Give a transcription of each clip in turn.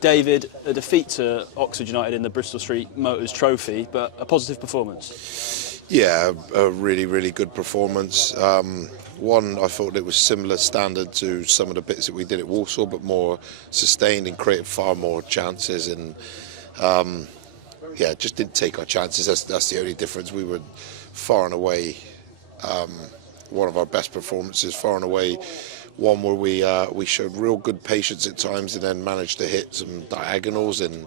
David, a defeat to Oxford United in the Bristol Street Motors Trophy, but a positive performance. Yeah, a really, really good performance. One, I thought it was similar standard to some of the bits that we did at Walsall, but more sustained and created far more chances. And just didn't take our chances. That's the only difference. We were far and away one of our best performances, far and away one where we showed real good patience at times and then managed to hit some diagonals and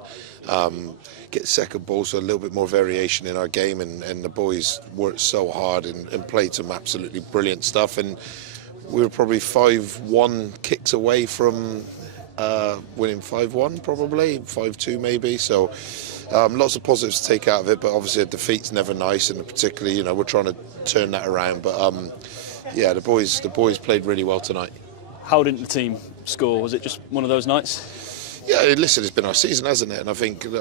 get second balls, so a little bit more variation in our game, and the boys worked so hard and played some absolutely brilliant stuff, and we were probably 5-1 kicks away from winning 5-1, probably 5-2 maybe. So lots of positives to take out of it, but obviously a defeat's never nice, and particularly we're trying to turn that around. But the boys played really well tonight. How didn't the team score? Was it just one of those nights? Yeah, listen, it's been our season, hasn't it? And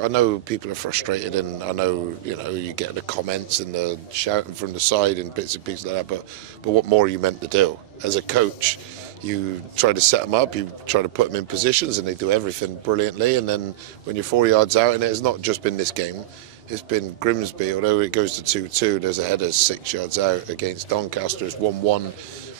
I know people are frustrated, and I know you get the comments and the shouting from the side and bits and pieces like that. But what more are you meant to do as a coach? You try to set them up, you try to put them in positions, and they do everything brilliantly. And then when you're 4 yards out, and it has not just been this game, it's been Grimsby. Although it goes to 2-2, there's a header 6 yards out against Doncaster. It's 1-1.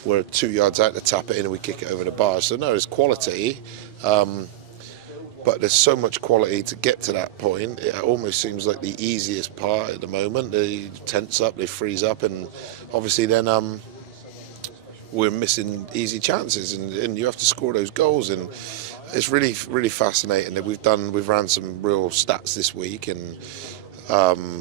We're 2 yards out to tap it in, and we kick it over the bar. So no, there's quality. But there's so much quality to get to that point. It almost seems like the easiest part at the moment. They tense up, they freeze up, and obviously then we're missing easy chances, and you have to score those goals. And it's really, really fascinating that we've ran some real stats this week, and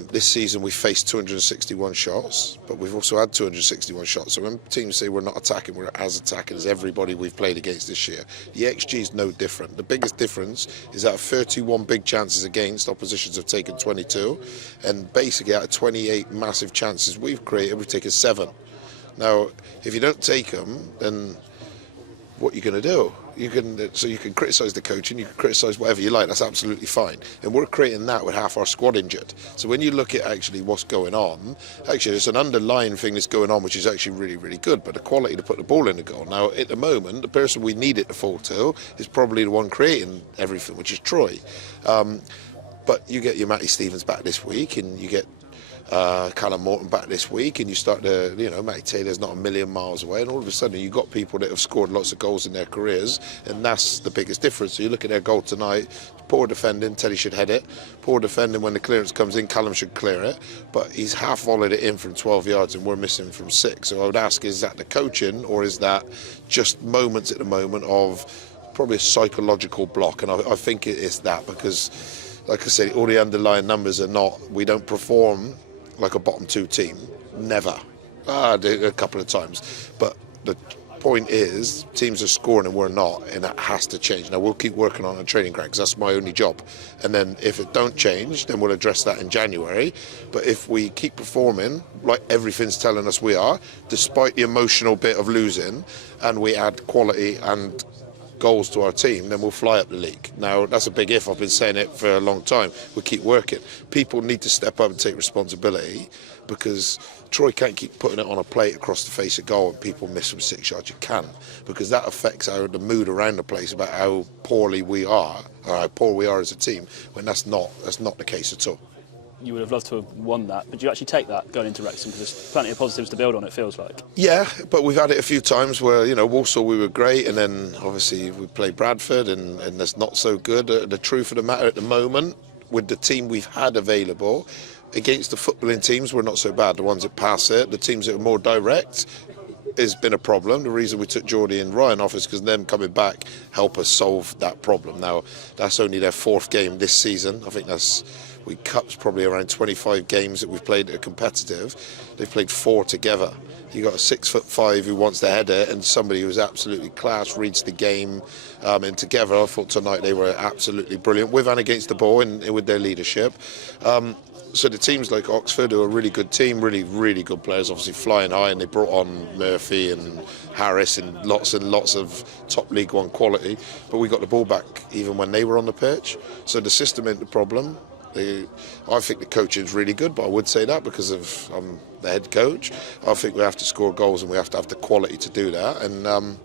this season we faced 261 shots, but we've also had 261 shots. So when teams say we're not attacking, we're as attacking as everybody we've played against this year. The XG is no different. The biggest difference is that 31 big chances against, oppositions have taken 22, and basically out of 28 massive chances we've created, we've taken 7. Now, if you don't take them, then what are you going to do? You can criticise the coaching, you can criticise whatever you like. That's absolutely fine. And we're creating that with half our squad injured. So when you look at actually what's going on, actually there's an underlying thing that's going on which is actually really, really good. But the quality to put the ball in the goal. Now, at the moment, the person we need it to fall to is probably the one creating everything, which is Troy. But you get your Matty Stevens back this week, and you get Callum Morton back this week, and you start to, Matty Taylor's not a million miles away, and all of a sudden you've got people that have scored lots of goals in their careers, and that's the biggest difference. So you look at their goal tonight, poor defending, Teddy should head it, poor defending when the clearance comes in, Callum should clear it, but he's half volleyed it in from 12 yards and we're missing from 6. So I would ask, is that the coaching, or is that just moments at the moment of probably a psychological block? And I think it is that, because like I said, all the underlying numbers are not, we don't perform like a bottom 2 team, never. A couple of times, but the point is teams are scoring and we're not, and that has to change. Now we'll keep working on a training ground because that's my only job, and then if it don't change, then we'll address that in January. But if we keep performing like everything's telling us we are, despite the emotional bit of losing, and we add quality and goals to our team, then we'll fly up the league. Now, that's a big if. I've been saying it for a long time. We keep working. People need to step up and take responsibility, because Troy can't keep putting it on a plate across the face of goal and people miss from 6 yards. You can, because that affects the mood around the place about how poorly we are, or how poor we are as a team, when that's not the case at all. You would have loved to have won that, but do you actually take that going into Wrexham? Because there's plenty of positives to build on, it feels like. Yeah, but we've had it a few times where, Walsall we were great, and then obviously we played Bradford and that's not so good. The truth of the matter at the moment, with the team we've had available, against the footballing teams, we're not so bad. The ones that pass it, the teams that are more direct, has been a problem. The reason we took Geordie and Ryan off is because them coming back help us solve that problem. Now, that's only their 4th game this season. I think we cup's probably around 25 games that we've played that are competitive. They've played 4 together. You got a 6'5" who wants to head it, and somebody who's absolutely class, reads the game, and together I thought tonight they were absolutely brilliant with and against the ball and with their leadership. So the teams like Oxford, who are a really good team, really, really good players, obviously flying high, and they brought on Murphy and Harris and lots of top League One quality, but we got the ball back even when they were on the pitch. So the system ain't the problem. I think the coaching is really good, but I would say that because I'm the head coach. I think we have to score goals and we have to have the quality to do that. And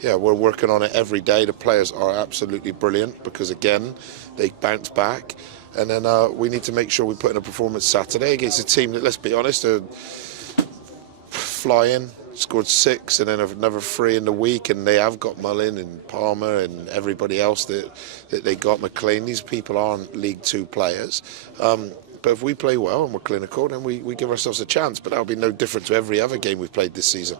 yeah, we're working on it every day. The players are absolutely brilliant because, again, they bounce back. And then we need to make sure we put in a performance Saturday against a team that, let's be honest, are flying. Scored 6 and then another 3 in the week, and they have got Mullin and Palmer and everybody else that they got, McLean. These people aren't League 2 players. But if we play well and we're clinical, then we give ourselves a chance. But that'll be no different to every other game we've played this season.